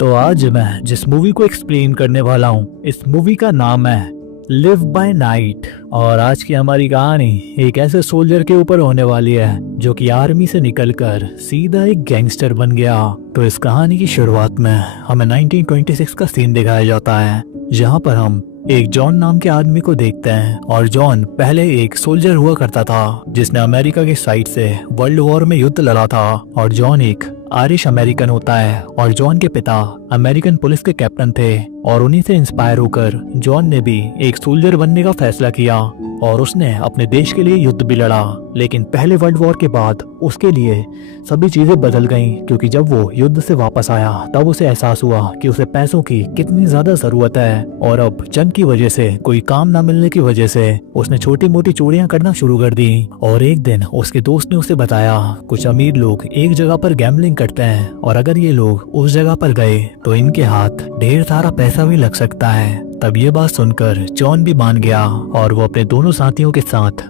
तो आज मैं जिस मूवी को एक्सप्लेन करने वाला हूँ, इस मूवी का नाम है लिव बाय नाइट। और आज की हमारी कहानी एक ऐसे सोल्जर के ऊपर होने वाली है जो कि आर्मी से निकलकर सीधा एक गैंगस्टर बन गया। तो इस कहानी की शुरुआत में हमें 1926 का सीन दिखाया जाता है, जहाँ पर हम एक जॉन नाम के आदमी को देखते हैं। और जॉन पहले एक सोल्जर हुआ करता था जिसने अमेरिका के साइड से वर्ल्ड वॉर में युद्ध लड़ा था। और जॉन एक आयरिश अमेरिकन होता है और जॉन के पिता अमेरिकन पुलिस के कैप्टन थे। और उन्हीं से इंस्पायर होकर जॉन ने भी एक सोल्जर बनने का फैसला किया और उसने अपने देश के लिए युद्ध भी लड़ा। लेकिन पहले वर्ल्ड वॉर के बाद उसके लिए सभी चीजें बदल गईं, क्योंकि जब वो युद्ध से वापस आया तब उसे एहसास हुआ कि उसे पैसों की कितनी ज्यादा जरूरत है। और अब जंग की वजह से, कोई काम ना मिलने की वजह से उसने छोटी मोटी चोरियां करना शुरू कर दी। और एक दिन उसके दोस्त ने उसे बताया कुछ अमीर लोग एक जगह पर गैम्बलिंग करते हैं और अगर ये लोग उस जगह पर गए तो इनके हाथ ढेर सारा पैसा भी लग सकता है। तब ये बात सुनकर जॉन भी मान गया और वो अपने दोनों साथियों के साथ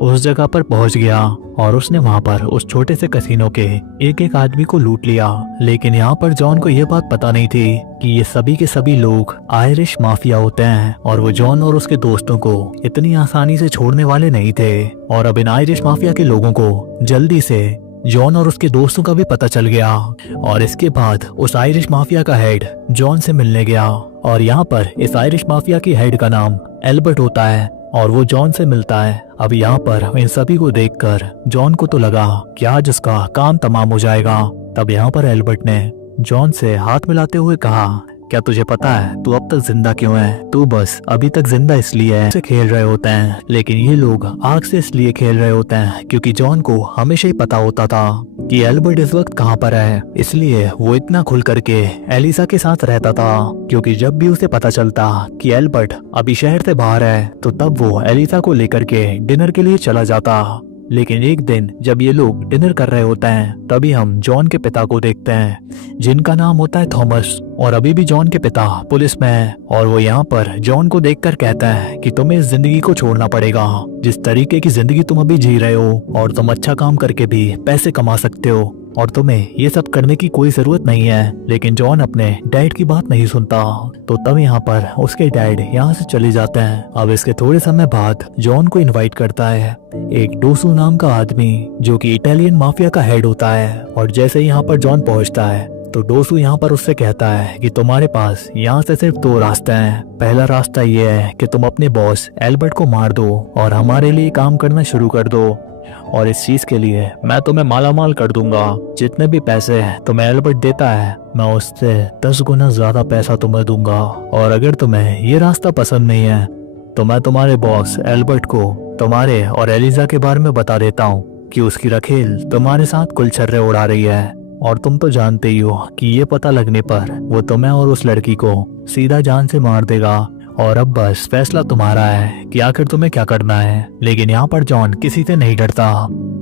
उस जगह पर पहुंच गया। और उसने वहां पर उस छोटे से कसीनो के एक एक आदमी को लूट लिया। लेकिन यहाँ पर जॉन को यह बात पता नहीं थी कि ये सभी के सभी लोग आयरिश माफिया होते हैं और वो जॉन और उसके दोस्तों को इतनी आसानी से छोड़ने वाले नहीं थे। और अब इन आयरिश माफिया के लोगों को जल्दी से जॉन और उसके दोस्तों का भी पता चल गया। और इसके बाद उस आयरिश माफिया का हेड जॉन से मिलने गया। और यहाँ पर इस आयरिश माफिया की हेड का नाम एल्बर्ट होता है और वो जॉन से मिलता है। अब यहाँ पर इन सभी को देखकर जॉन को तो लगा कि आज उसका काम तमाम हो जाएगा। तब यहाँ पर एल्बर्ट ने जॉन से हाथ मिलाते हुए कहा, क्या तुझे पता है तू अब तक जिंदा क्यों है? तू बस अभी तक जिंदा इसलिए है से खेल रहे होते हैं, लेकिन ये लोग आग से इसलिए खेल रहे होते हैं क्योंकि जॉन को हमेशा ही पता होता था कि एल्बर्ट इस वक्त कहाँ पर है। इसलिए वो इतना खुल करके एलिसा के साथ रहता था, क्योंकि जब भी उसे पता चलता कि एल्बर्ट अभी शहर से बाहर है तो तब वो एलिसा को लेकर के डिनर के लिए चला जाता। लेकिन एक दिन जब ये लोग डिनर कर रहे होते हैं तभी हम जॉन के पिता को देखते हैं, जिनका नाम होता है थॉमस। और अभी भी जॉन के पिता पुलिस में है और वो यहाँ पर जॉन को देखकर कहता है कि तुम्हें इस जिंदगी को छोड़ना पड़ेगा। जिस तरीके की जिंदगी तुम अभी जी रहे हो और तुम अच्छा काम करके भी पैसे कमा सकते हो और तुम्हें ये सब करने की कोई जरूरत नहीं है। लेकिन जॉन अपने डैड की बात नहीं सुनता। तो तब यहाँ पर उसके डैड यहाँ से चले जाते हैं। अब इसके थोड़े समय बाद जॉन को इनवाइट करता है एक डोसू नाम का आदमी, जो कि इटालियन माफिया का हेड होता है। और जैसे यहाँ पर जॉन पहुंचता है तो डोसू यहाँ पर उससे कहता है कि तुम्हारे पास यहाँ से सिर्फ दो रास्ते हैं। पहला रास्ता ये है कि तुम अपने बॉस एल्बर्ट को मार दो और हमारे लिए काम करना शुरू कर दो, और इस चीज के लिए मैं तुम्हें मालामाल कर दूंगा। जितने भी पैसे तुम्हें एल्बर्ट देता है मैं उससे 10 गुना ज्यादा पैसा तुम्हें दूंगा। और अगर तुम्हें ये रास्ता पसंद नहीं है तो मैं तुम्हारे बॉस एल्बर्ट को तुम्हारे और एलिजा के बारे में बता देता हूँ कि उसकी रखेल तुम्हारे साथ कुलछर्रे उड़ा रही है। और तुम तो जानते ही हो कि ये पता लगने पर वो तुम्हें और उस लड़की को सीधा जान से मार देगा। और अब बस फैसला तुम्हारा है कि आखिर तुम्हें क्या करना है। लेकिन यहाँ पर जॉन किसी से नहीं डरता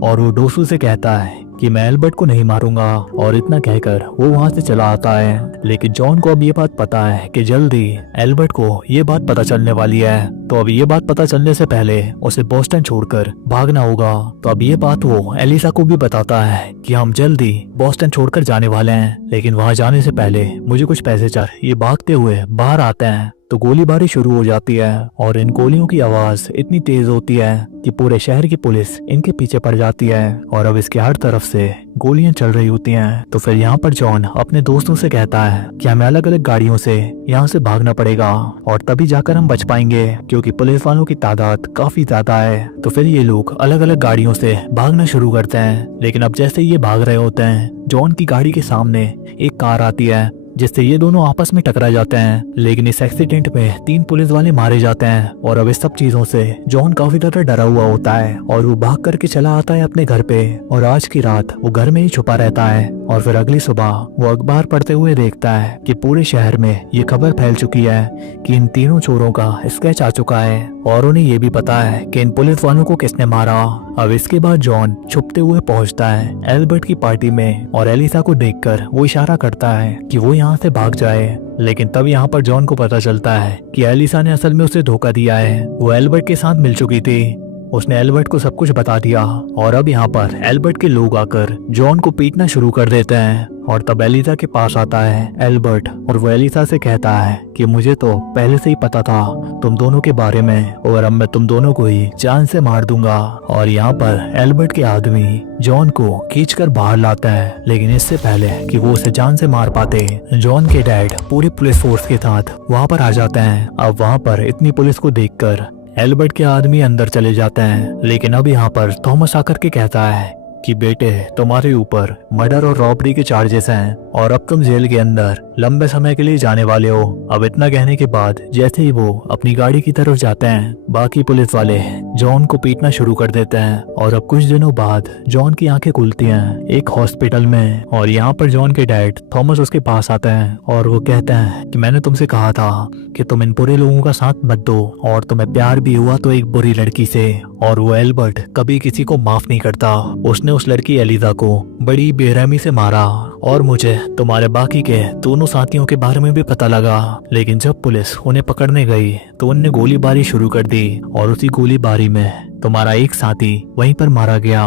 और वो डोसू से कहता है कि मैं एल्बर्ट को नहीं मारूंगा। और इतना कहकर वो वहां से चला आता है। लेकिन जॉन को अब ये बात पता है कि जल्दी एल्बर्ट को ये बात पता चलने वाली है। तो अब ये बात पता चलने से पहले उसे बोस्टन छोड़कर भागना होगा। तो अब ये बात वो एलिसा को भी बताता है कि हम जल्दी बोस्टन छोड़कर जाने वाले हैं, लेकिन वहां जाने से पहले मुझे कुछ पैसे चाहिए। ये भागते हुए बाहर आते हैं तो गोलीबारी शुरू हो जाती है और इन गोलियों की आवाज इतनी तेज होती है कि पूरे शहर की पुलिस इनके पीछे पड़ जाती है। और अब इसके हर तरफ से गोलियां चल रही होती हैं। तो फिर यहाँ पर जॉन अपने दोस्तों से कहता है कि हमें अलग अलग गाड़ियों से यहाँ से भागना पड़ेगा और तभी जाकर हम बच पाएंगे, क्योंकि पुलिस वालों की तादाद काफी ज्यादा है। तो फिर ये लोग अलग अलग गाड़ियों से भागना शुरू करते हैं। लेकिन अब जैसे ये भाग रहे होते हैं, जॉन की गाड़ी के सामने एक कार आती है जिससे ये दोनों आपस में टकरा जाते हैं। लेकिन इस एक्सीडेंट में 3 पुलिस वाले मारे जाते हैं। और अब इस सब चीजों से जॉन काफी ज्यादा डरा हुआ होता है और वो भाग करके चला आता है अपने घर पे। और आज की रात वो घर में ही छुपा रहता है। और फिर अगली सुबह वो अखबार पढ़ते हुए देखता है कि पूरे शहर में ये खबर फैल चुकी है कि इन तीनों चोरों का स्केच आ चुका है और उन्हें ये भी पता है कि इन पुलिस वालों को किसने मारा। अब इसके बाद जॉन छुपते हुए पहुंचता है एल्बर्ट की पार्टी में और एलिसा को देखकर वो इशारा करता है कि वो यहाँ से भाग जाए। लेकिन तब यहाँ पर जॉन को पता चलता है कि एलिसा ने असल में उसे धोखा दिया है। वो एल्बर्ट के साथ मिल चुकी थी उसने एल्बर्ट को सब कुछ बता दिया और अब यहाँ पर एल्बर्ट के लोग आकर जॉन को पीटना शुरू कर देते हैं और तब एलिसा के पास आता है एल्बर्ट और वो एलिसा से कहता है कि मुझे तो पहले से ही पता था तुम दोनों के बारे में और अब मैं तुम दोनों को ही जान से मार दूंगा। और यहाँ पर एल्बर्ट के आदमी जॉन को खींचकर बाहर लाता है, लेकिन इससे पहले कि वो उसे जान से मार पाते जॉन के डैड पूरी पुलिस फोर्स के साथ वहाँ पर आ जाते हैं। अब वहाँ पर इतनी पुलिस को देखकर एल्बर्ट के आदमी अंदर चले जाते हैं, लेकिन अब यहाँ पर थॉमस आकर के कहता है कि बेटे तुम्हारे ऊपर मर्डर और रॉबरी के चार्जेस हैं और अब तुम जेल के अंदर लंबे समय के लिए जाने वाले हो। अब इतना कहने के बाद जैसे ही वो अपनी गाड़ी की तरफ जाते हैं बाकी पुलिस वाले जॉन को पीटना शुरू कर देते हैं। और अब कुछ दिनों बाद जॉन की आंखें खुलती हैं एक हॉस्पिटल में और यहाँ पर जॉन के डैड थॉमस उसके पास आते हैं और वो कहते हैं कि मैंने तुमसे कहा था कि तुम इन बुरे लोगों का साथ मत दो और तुम्हें प्यार भी हुआ तो एक बुरी लड़की से। और वो एल्बर्ट कभी किसी को माफ नहीं करता, उसने उस लड़की एलिजा को बड़ी बेरहमी से मारा। और मुझे तुम्हारे बाकी के दोनों साथियों के बारे में भी पता लगा, लेकिन जब पुलिस उन्हें पकड़ने गई तो उनने गोलीबारी शुरू कर दी और उसी गोलीबारी में तुम्हारा एक साथी वहीं पर मारा गया,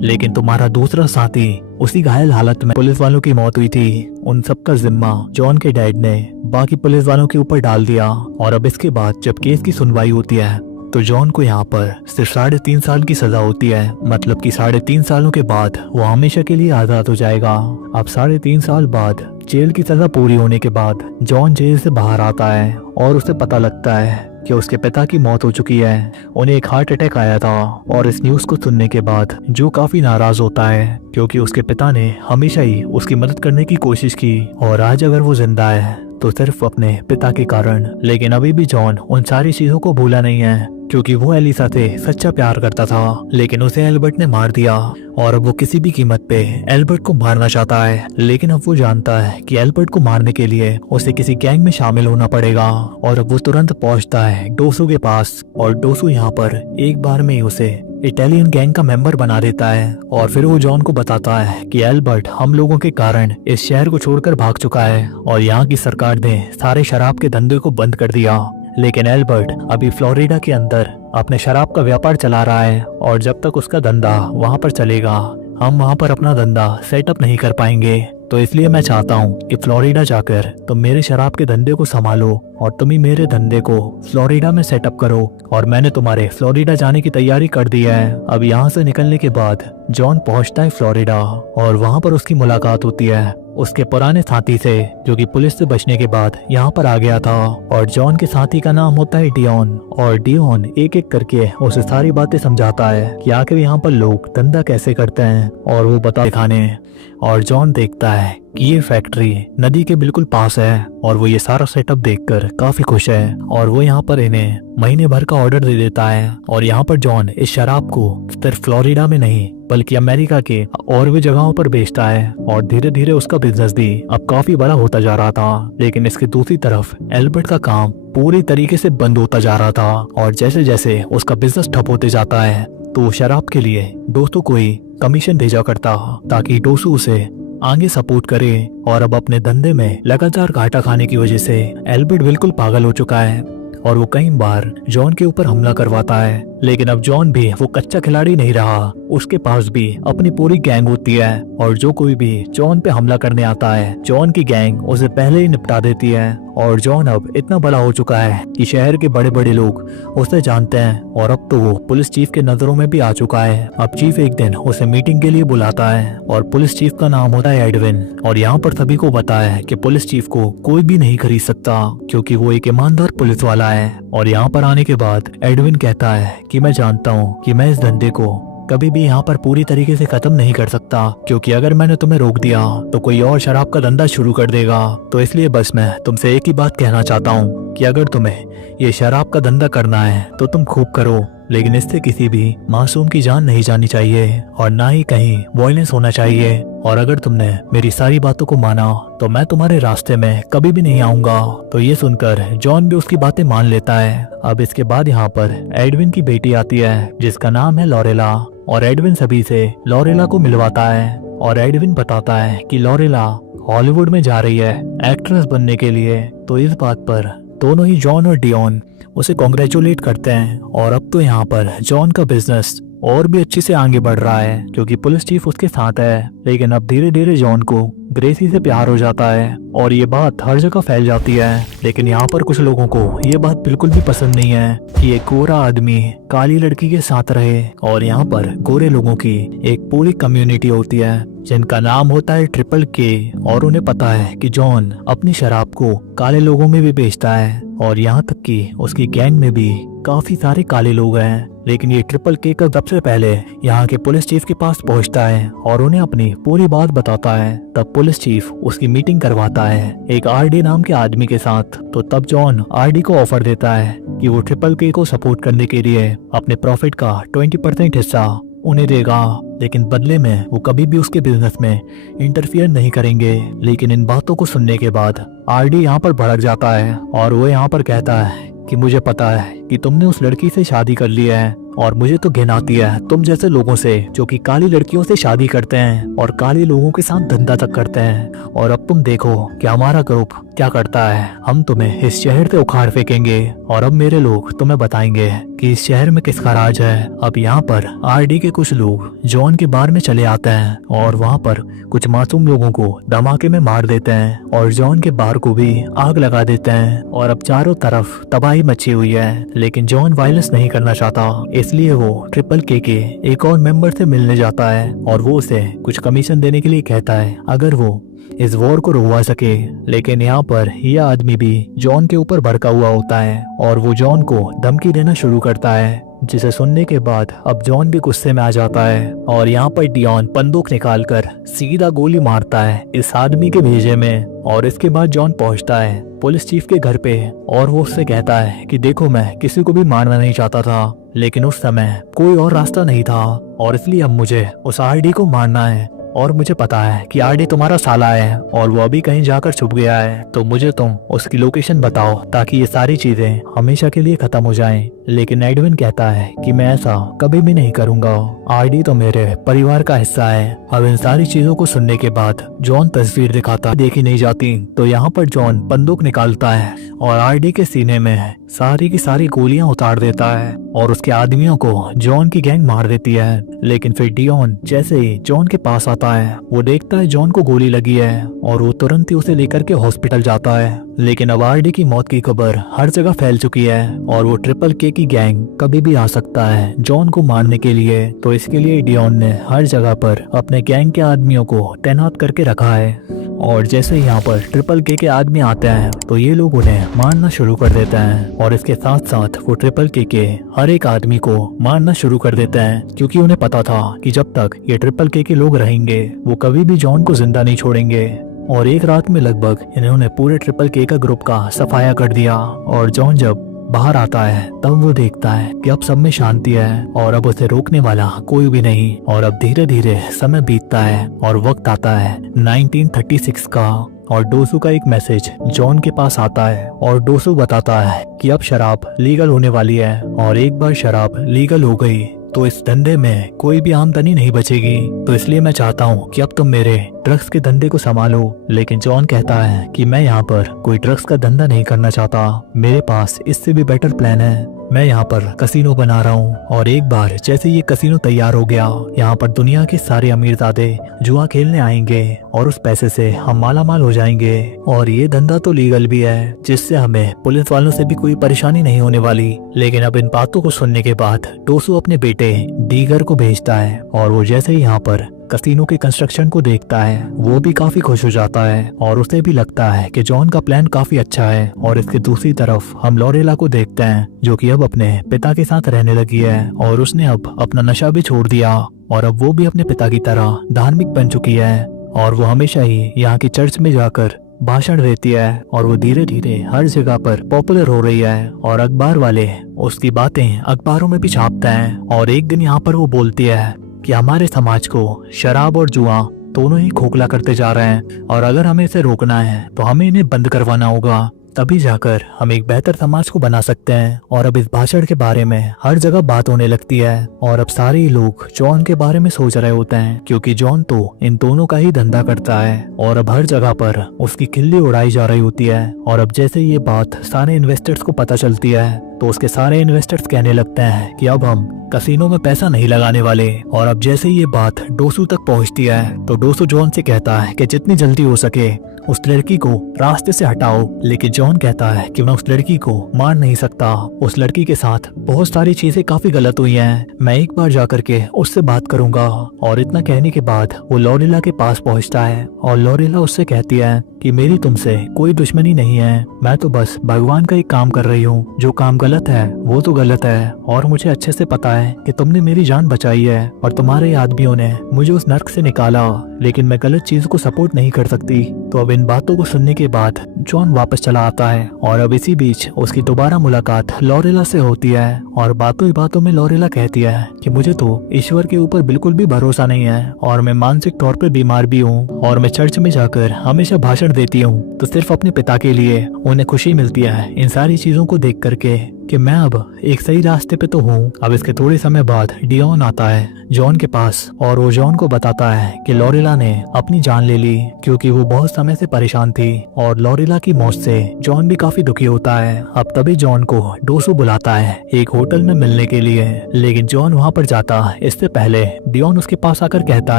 लेकिन तुम्हारा दूसरा साथी उसी घायल हालत में पुलिस वालों की मौत हुई थी। उन सब का जिम्मा जॉन के डैड ने बाकी पुलिस वालों के ऊपर डाल दिया। और अब इसके बाद जब केस की सुनवाई होती है तो जॉन को यहाँ पर सिर्फ 3.5 साल की सजा होती है, मतलब कि 3.5 सालों के बाद वो हमेशा के लिए आजाद हो जाएगा। अब 3.5 साल बाद जेल की सजा पूरी होने के बाद जॉन जेल से बाहर आता है और उसे पता लगता है कि उसके पिता की मौत हो चुकी है। उन्हें एक हार्ट अटैक आया था और इस न्यूज को सुनने के बाद जो काफी नाराज होता है क्योंकि उसके पिता ने हमेशा ही उसकी मदद करने की कोशिश की और आज अगर वो जिंदा है तो सिर्फ अपने पिता के कारण। लेकिन अभी भी जॉन उन सारी चीजों को भूला नहीं है क्योंकि वो एलिसा से सच्चा प्यार करता था, लेकिन उसे एल्बर्ट ने मार दिया और अब वो किसी भी कीमत पे एल्बर्ट को मारना चाहता है। लेकिन अब वो जानता है कि एल्बर्ट को मारने के लिए उसे किसी गैंग में शामिल होना पड़ेगा। और अब वो तुरंत पहुंचता है डोसू के पास और डोसू यहाँ पर एक बार में ही उसे इटालियन गैंग का मेंबर बना देता है। और फिर वो जॉन को बताता है कि एल्बर्ट हम लोगों के कारण इस शहर को छोड़कर भाग चुका है और यहाँ की सरकार ने सारे शराब के धंधे को बंद कर दिया, लेकिन एल्बर्ट अभी फ्लोरिडा के अंदर अपने शराब का व्यापार चला रहा है और जब तक उसका धंधा वहाँ पर चलेगा हम वहाँ पर अपना धंधा सेटअप नहीं कर पाएंगे। तो इसलिए मैं चाहता हूँ कि फ्लोरिडा जाकर तुम मेरे शराब के धंधे को संभालो और तुम ही मेरे धंधे को फ्लोरिडा में सेटअप करो। और मैंने तुम्हारे फ्लोरिडा जाने की तैयारी कर दी है। अब यहाँ से निकलने के बाद जॉन पहुँचता है फ्लोरिडा और वहाँ पर उसकी मुलाकात होती है उसके पुराने साथी से जो कि पुलिस से बचने के बाद यहाँ पर आ गया था। और जॉन के साथी का नाम होता है डियोन और डियोन एक एक करके उसे सारी बातें समझाता है कि आखिर यहाँ पर लोग धंधा कैसे करते हैं और वो बता दिखाने। और जॉन देखता है कि ये फैक्ट्री नदी के बिल्कुल पास है और वो ये सारा सेटअप देखकर काफी खुश है और वो यहाँ पर इन्हें महीने भर का ऑर्डर दे देता है। और यहाँ पर जॉन इस शराब को सिर्फ फ्लोरिडा में नहीं बल्कि अमेरिका के और भी जगहों पर बेचता है और धीरे धीरे उसका बिजनेस भी अब काफी बड़ा होता जा रहा था। लेकिन इसकी दूसरी तरफ एल्बर्ट का काम पूरी तरीके से बंद होता जा रहा था और जैसे जैसे उसका बिजनेस ठप होते जाता है तो शराब के लिए दोस्तों को ही कमीशन भेजा करता ताकि डोसू उसे आगे सपोर्ट करे। और अब अपने धंधे में लगातार घाटा खाने की वजह से एल्बर्ट बिल्कुल पागल हो चुका है और वो कई बार जॉन के ऊपर हमला करवाता है। लेकिन अब जॉन भी वो कच्चा खिलाड़ी नहीं रहा, उसके पास भी अपनी पूरी गैंग होती है और जो कोई भी जॉन पे हमला करने आता है जॉन की गैंग उसे पहले ही निपटा देती है। और जॉन अब इतना बड़ा हो चुका है कि शहर के बड़े बड़े लोग उसे जानते हैं और अब तो वो पुलिस चीफ के नजरों में भी आ चुका है। अब चीफ एक दिन उसे मीटिंग के लिए बुलाता है और पुलिस चीफ का नाम होता है एडविन। और यहाँ पर सभी को पता है कि पुलिस चीफ को कोई भी नहीं खरीद सकता क्योंकि वो एक ईमानदार पुलिस वाला है। और यहाँ पर आने के बाद एडविन कहता है कि मैं जानता हूँ कि मैं इस धंधे को कभी भी यहाँ पर पूरी तरीके से खत्म नहीं कर सकता क्योंकि अगर मैंने तुम्हें रोक दिया तो कोई और शराब का धंधा शुरू कर देगा। तो इसलिए बस मैं तुमसे एक ही बात कहना चाहता हूँ कि अगर तुम्हें ये शराब का धंधा करना है तो तुम खूब करो, लेकिन इससे किसी भी मासूम की जान नहीं जानी चाहिए और ना ही कहीं वायलेंस होना चाहिए। और अगर तुमने मेरी सारी बातों को माना तो मैं तुम्हारे रास्ते में कभी भी नहीं आऊंगा। तो ये सुनकर जॉन भी उसकी बातें मान लेता है। अब इसके बाद यहाँ पर एडविन की बेटी आती है जिसका नाम है लॉरेला और एडविन सभी से लॉरेला को मिलवाता है और एडविन बताता है कि लॉरेला हॉलीवुड में जा रही है एक्ट्रेस बनने के लिए। तो इस बात पर दोनों ही जॉन और डियोन उसे कॉन्ग्रेचुलेट करते हैं और अब तो यहाँ पर जॉन का बिजनेस और भी अच्छे से आगे बढ़ रहा है क्योंकि पुलिस चीफ उसके साथ है। लेकिन अब धीरे धीरे जॉन को ग्रेसी से प्यार हो जाता है और ये बात हर जगह फैल जाती है। लेकिन यहाँ पर कुछ लोगों को ये बात बिल्कुल भी पसंद नहीं है कि एक गोरा आदमी काली लड़की के साथ रहे। और यहाँ पर गोरे लोगों की एक पूरी कम्युनिटी होती है जिनका नाम होता है ट्रिपल के। और उन्हें पता है कि जॉन अपनी शराब को काले लोगों में भी बेचता है और यहाँ तक कि उसकी गैंग में भी काफी सारे काले लोग हैं। लेकिन ये ट्रिपल के का सबसे पहले यहाँ के पुलिस चीफ के पास पहुँचता है और उन्हें अपनी पूरी बात बताता है। तब पुलिस चीफ उसकी मीटिंग करवाता है एक आरडी नाम के आदमी के साथ। तो तब जॉन आरडी को ऑफर देता है कि वो ट्रिपल के को सपोर्ट करने के लिए अपने प्रॉफिट का 20% हिस्सा उन्हें देगा, लेकिन बदले में वो कभी भी उसके बिजनेस में इंटरफियर नहीं करेंगे। लेकिन इन बातों को सुनने के बाद आरडी यहाँ पर भड़क जाता है और वो यहाँ पर कहता है कि मुझे पता है कि तुमने उस लड़की से शादी कर ली है और मुझे तो घिन आती है तुम जैसे लोगों से जो कि काली लड़कियों से शादी करते हैं और काले लोगों के साथ धंधा तक करते हैं। और अब तुम देखो कि हमारा ग्रुप क्या करता है, हम तुम्हें इस शहर से उखाड़ फेंकेंगे और अब मेरे लोग तुम्हें बताएंगे कि इस शहर में किसका राज है। अब यहाँ पर आरडी के कुछ लोग जॉन के बार में चले आते हैं और वहाँ पर कुछ मासूम लोगों को धमाके में मार देते हैं और जॉन के बार को भी आग लगा देते हैं। और अब चारों तरफ तबाही मची हुई है, लेकिन जॉन वायलेंस नहीं करना चाहता, इसलिए वो ट्रिपल के एक और मेंबर से मिलने जाता है और वो उसे कुछ कमीशन देने के लिए कहता है अगर वो इस वॉर को रुकवा सके। लेकिन यहाँ पर यह आदमी भी जॉन के ऊपर भड़का हुआ होता है और वो जॉन को धमकी देना शुरू करता है, जिसे सुनने के बाद अब जॉन भी गुस्से में आ जाता है और यहाँ पर डियॉन बंदूक निकालकर सीधा गोली मारता है इस आदमी के भेजे में। और इसके बाद जॉन पहुंचता है पुलिस चीफ के घर पे और वो उससे कहता है कि देखो मैं किसी को भी मारना नहीं चाहता था, लेकिन उस समय कोई और रास्ता नहीं था और इसलिए अब मुझे उस आरडी को मारना है। और मुझे पता है कि आरडी तुम्हारा साला है और वो अभी कहीं जाकर छुप गया है, तो मुझे तुम उसकी लोकेशन बताओ ताकि ये सारी चीजें हमेशा के लिए खत्म हो जाएं। लेकिन एडविन कहता है कि मैं ऐसा कभी भी नहीं करूंगा, आरडी तो मेरे परिवार का हिस्सा है। अब इन सारी चीजों को सुनने के बाद जॉन तस्वीर दिखाता देखी नहीं जाती, तो यहाँ पर जॉन बंदूक निकालता है और आरडी के सीने में सारी की सारी गोलियां उतार देता है और उसके आदमियों को जॉन की गैंग मार देती है। लेकिन फिर डियॉन जैसे ही जॉन के पास आता है वो देखता है जॉन को गोली लगी है और वो तुरंत ही उसे लेकर के हॉस्पिटल जाता है। लेकिन अब आरडी की मौत की खबर हर जगह फैल चुकी है और वो ट्रिपल के की गैंग कभी भी आ सकता है जॉन को मारने के लिए। तो इसके लिए डियॉन ने हर जगह पर अपने गैंग के आदमियों को तैनात करके रखा है। और जैसे ही यहाँ पर ट्रिपल के आदमी आते हैं तो ये लोग उन्हें मारना शुरू कर देते हैं और इसके साथ साथ वो ट्रिपल के हर एक आदमी को मारना शुरू कर देते हैं, क्योंकि उन्हें पता था कि जब तक ये ट्रिपल के लोग रहेंगे वो कभी भी जॉन को जिंदा नहीं छोड़ेंगे। और एक रात में लगभग इन्होंने पूरे ट्रिपल के का ग्रुप का सफाया कर दिया। और जॉन जब बाहर आता है तब वो देखता है कि अब सब में शांति है और अब उसे रोकने वाला कोई भी नहीं। और अब धीरे धीरे समय बीतता है और वक्त आता है 1936 का और डोसू का एक मैसेज जॉन के पास आता है और डोसू बताता है कि अब शराब लीगल होने वाली है और एक बार शराब लीगल हो गई तो इस धंधे में कोई भी आमदनी नहीं बचेगी, तो इसलिए मैं चाहता हूँ कि अब तुम मेरे ड्रग्स के धंधे को संभालो। लेकिन जॉन कहता है कि मैं यहाँ पर कोई ड्रग्स का धंधा नहीं करना चाहता, मेरे पास इससे भी बेटर प्लान है। मैं यहाँ पर कसिनो बना रहा हूँ और एक बार जैसे ये कसिनो तैयार हो गया यहाँ पर दुनिया के सारे अमीरजादे जुआ खेलने आएंगे और उस पैसे से हम मालामाल हो जाएंगे। और ये धंधा तो लीगल भी है जिससे हमें पुलिस वालों से भी कोई परेशानी नहीं होने वाली। लेकिन अब इन बातों को सुनने के बाद डोसू अपने बेटे डीगर को भेजता है और वो जैसे ही यहाँ पर कसिनो के कंस्ट्रक्शन को देखता है वो भी काफी खुश हो जाता है और उसे भी लगता है कि जॉन का प्लान काफी अच्छा है। और इसके दूसरी तरफ हम लॉरेला को देखते हैं जो कि अब अपने पिता के साथ रहने लगी है और उसने अब अपना नशा भी छोड़ दिया और अब वो भी अपने पिता की तरह धार्मिक बन चुकी है और वो हमेशा ही यहाँ की चर्च में जाकर भाषण देती है और वो धीरे धीरे हर जगह पर पॉपुलर हो रही है और अखबार वाले उसकी बातें अखबारों में भी छापते हैं। और एक दिन यहाँ पर वो बोलती है कि हमारे समाज को शराब और जुआ दोनों ही खोखला करते जा रहे हैं और अगर हमें इसे रोकना है तो हमें इन्हें बंद करवाना होगा, तभी जाकर हम एक बेहतर समाज को बना सकते हैं। और अब इस भाषण के बारे में हर जगह बात होने लगती है और अब सारे ही लोग जॉन के बारे में सोच रहे होते हैं, क्योंकि जॉन तो इन दोनों का ही धंधा करता है और अब हर जगह पर उसकी खिल्ली उड़ाई जा रही होती है। और अब जैसे ये बात सारे इन्वेस्टर्स को पता चलती है तो उसके सारे इन्वेस्टर्स कहने लगते हैं कि अब हम कसिनो में पैसा नहीं लगाने वाले। और अब जैसे ये बात डोसू तक पहुंचती है तो डोसू जॉन से कहता है कि जितनी जल्दी हो सके उस लड़की को रास्ते से हटाओ। लेकिन जॉन कहता है कि मैं उस लड़की को मार नहीं सकता, उस लड़की के साथ बहुत सारी चीजें काफी गलत हुई हैं, मैं एक बार जाकर के उससे बात करूंगा। और इतना कहने के बाद वो लॉरेला के पास पहुंचता है और लॉरेला उससे कहती है कि मेरी तुमसे कोई दुश्मनी नहीं है, मैं तो बस भगवान का एक काम कर रही हूँ, जो काम गलत है वो तो गलत है और मुझे अच्छे से पता है कि तुमने मेरी जान बचाई है और तुम्हारे आदमियों ने मुझे उस नर्क से निकाला, लेकिन मैं गलत चीज को सपोर्ट नहीं कर सकती। तो अब इन बातों को सुनने के बाद जॉन वापस चला आता है और अब इसी बीच उसकी दोबारा मुलाकात लॉरेला से होती है और बातों ही बातों में लॉरेला कहती है कि मुझे तो ईश्वर के ऊपर बिल्कुल भी भरोसा नहीं है और मैं मानसिक तौर पर बीमार भी हूँ और मैं चर्च में जाकर हमेशा भाषण देती हूँ तो सिर्फ अपने पिता के लिए, उन्हें खुशी मिलती है इन सारी चीजों को देख करके कि मैं अब एक सही रास्ते पे तो हूँ। अब इसके थोड़े समय बाद डियोन आता है जॉन के पास और वो जॉन को बताता है कि लॉरेला ने अपनी जान ले ली क्योंकि वो बहुत समय से परेशान थी और लॉरेला की मौत से जॉन भी काफी दुखी होता है। अब तभी जॉन को डोसू बुलाता है एक होटल में मिलने के लिए, लेकिन जॉन वहाँ पर जाता इससे पहले डियोन उसके पास आकर कहता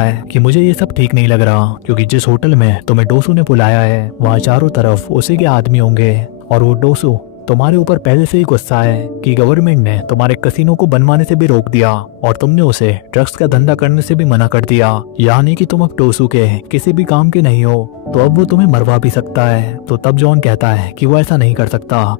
है कि मुझे ये सब ठीक नहीं लग रहा, क्योंकि जिस होटल में तुम्हें डोसू ने बुलाया है वहाँ चारों तरफ उसी के आदमी होंगे और वो डोसू तुम्हारे ऊपर पहले से ही गुस्सा है कि गवर्नमेंट ने तुम्हारे कसिनो को बनवाने से भी रोक दिया और तुमने उसे ड्रग्स का धंधा करने से भी मना कर दिया, यानी कि तुम अब डोसू के किसी भी काम के नहीं हो, तो अब वो तुम्हें मरवा भी सकता है। तो तब जॉन कहता है कि वो ऐसा नहीं कर सकता,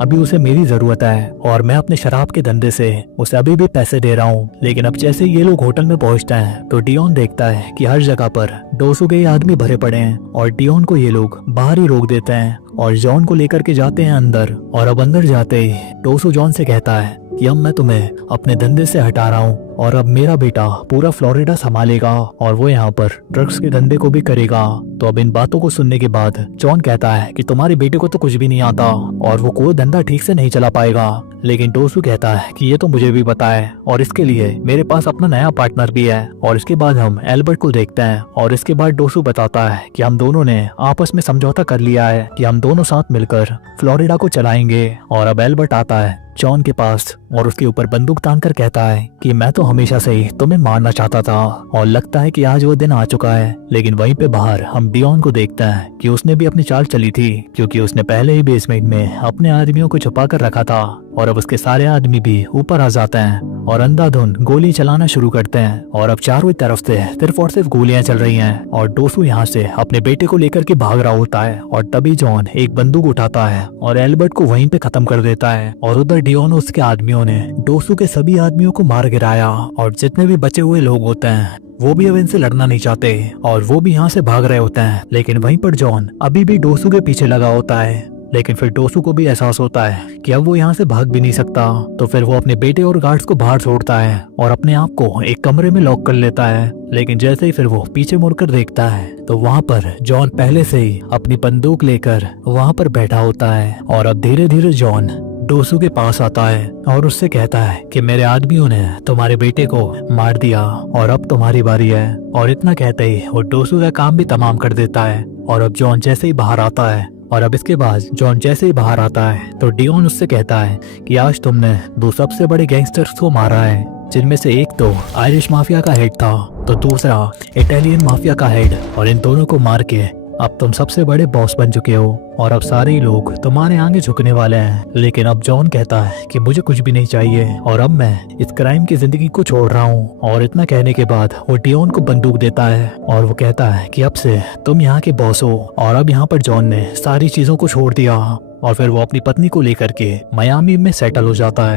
अभी उसे मेरी जरूरत है और मैं अपने शराब के धंधे से उसे अभी भी पैसे दे रहा हूँ। लेकिन अब जैसे ये लोग होटल में पहुंचते हैं तो डियोन देखता है कि हर जगह पर डोसू के आदमी भरे पड़े हैं और डियोन को ये लोग बाहर ही रोक देते हैं और जॉन को लेकर के जाते हैं अंदर। और अब अंदर जाते ही डोसू जॉन से कहता है कि अब मैं तुम्हें अपने धंधे से हटा रहा हूँ और अब मेरा बेटा पूरा फ्लोरिडा संभालेगा और वो यहाँ पर ड्रग्स के धंधे को भी करेगा। तो अब इन बातों को सुनने के बाद जॉन कहता है कि तुम्हारे बेटे को तो कुछ भी नहीं आता और वो कोई धंधा ठीक से नहीं चला पाएगा। लेकिन डोसू कहता है कि ये तो मुझे भी पता है और इसके लिए मेरे पास अपना नया पार्टनर भी है। और इसके बाद हम एल्बर्ट को देखते हैं और इसके बाद डोसू बताता है कि हम दोनों ने आपस में समझौता कर लिया है कि हम दोनों साथ मिलकर फ्लोरिडा को चलाएंगे। और अब एल्बर्ट आता है जॉन के पास और उसके ऊपर बंदूक तान कर कहता है कि मैं तो हमेशा से ही तुम्हें मारना चाहता था और लगता है कि आज वो दिन आ चुका है। लेकिन वहीं पे बाहर हम डियोन को देखते हैं कि उसने भी अपनी चाल चली थी, क्योंकि उसने पहले ही बेसमेंट में अपने आदमियों को छुपा कर रखा था और अब उसके सारे आदमी भी ऊपर आ जाते हैं और अंधाधुंध गोली चलाना शुरू करते हैं और अब चारों तरफ से सिर्फ और सिर्फ गोलियां चल रही हैं और डोसू यहाँ से अपने बेटे को लेकर के भाग रहा होता है। और तभी जॉन एक बंदूक उठाता है और एल्बर्ट को वहीं पे खत्म कर देता है और उधर डियोन और उसके आदमियों ने डोसू के सभी आदमियों को मार गिराया और जितने भी बचे हुए लोग होते हैं वो भी अब इनसे लड़ना नहीं चाहते और वो भी यहाँ से भाग रहे होते हैं। लेकिन वहीं पर जॉन अभी भी डोसू के पीछे लगा होता है। लेकिन फिर डोसू को भी एहसास होता है कि अब वो यहाँ से भाग भी नहीं सकता, तो फिर वो अपने बेटे और गार्ड्स को बाहर छोड़ता है और अपने आप को एक कमरे में लॉक कर लेता है। लेकिन जैसे ही फिर वो पीछे मुड़कर देखता है तो वहाँ पर जॉन पहले से ही अपनी बंदूक लेकर वहाँ पर बैठा होता है और अब धीरे धीरे जॉन डोसू के पास आता है और उससे कहता है कि मेरे आदमियों ने तुम्हारे बेटे को मार दिया और अब तुम्हारी बारी है। और इतना कहते ही वो डोसू का काम भी तमाम कर देता है। और अब जॉन जैसे ही बाहर आता है और अब इसके बाद जॉन जैसे ही बाहर आता है तो डियोन उससे कहता है कि आज तुमने दो सबसे बड़े गैंगस्टर्स को मारा है, जिनमें से एक तो आयरिश माफिया का हेड था तो दूसरा इटालियन माफिया का हेड, और इन दोनों को मार के अब तुम सबसे बड़े बॉस बन चुके हो और अब सारे ही लोग तुम्हारे आगे झुकने वाले हैं। लेकिन अब जॉन कहता है कि मुझे कुछ भी नहीं चाहिए और अब मैं इस क्राइम की जिंदगी को छोड़ रहा हूँ। और इतना कहने के बाद वो डियोन को बंदूक देता है और वो कहता है कि अब से तुम यहाँ के बॉस हो। और अब यहाँ पर जॉन ने सारी चीजों को छोड़ दिया और फिर वो अपनी पत्नी को लेकर के मियामी में सेटल हो जाता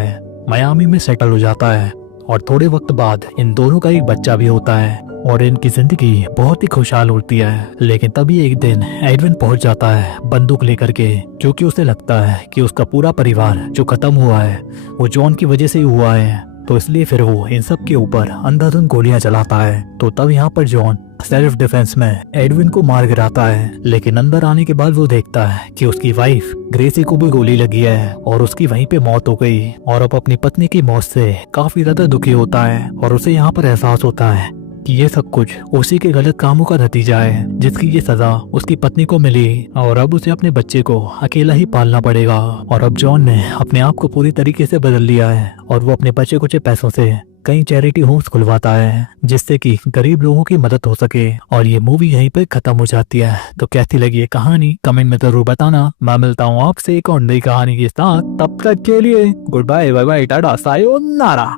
है और थोड़े वक्त बाद इन दोनों का एक बच्चा भी होता है और इनकी जिंदगी बहुत ही खुशहाल होती है। लेकिन तभी एक दिन एडविन पहुंच जाता है बंदूक लेकर के, क्योंकि उसे लगता है कि उसका पूरा परिवार जो खत्म हुआ है वो जॉन की वजह से ही हुआ है। तो इसलिए फिर वो इन सब के ऊपर अंधाधुंध गोलियां चलाता है। तो तब यहाँ पर जॉन सेल्फ डिफेंस में एडविन को मार गिराता है, लेकिन अंदर आने के बाद वो देखता है कि उसकी वाइफ ग्रेसी को भी गोली लगी है और उसकी वहीं पे मौत हो गई। और अब अपनी पत्नी की मौत से काफी ज्यादा दुखी होता है और उसे यहाँ पर एहसास होता है कि ये सब कुछ उसी के गलत कामों का नतीजा है, जिसकी ये सजा उसकी पत्नी को मिली और अब उसे अपने बच्चे को अकेला ही पालना पड़ेगा। और अब जॉन ने अपने आप को पूरी तरीके से बदल लिया है और वो अपने बचे कुछ पैसों से कई चैरिटी होम्स खुलवाता है, जिससे कि गरीब लोगों की मदद हो सके। और ये मूवी यहीं पे खत्म हो जाती है। तो कैसी लगी ये कहानी कमेंट में जरूर बताना। मैं मिलता हूँ आपसे एक और नई कहानी के साथ, तब तक के लिए गुड बाय, बाय बाय, टाटा, सायोनारा।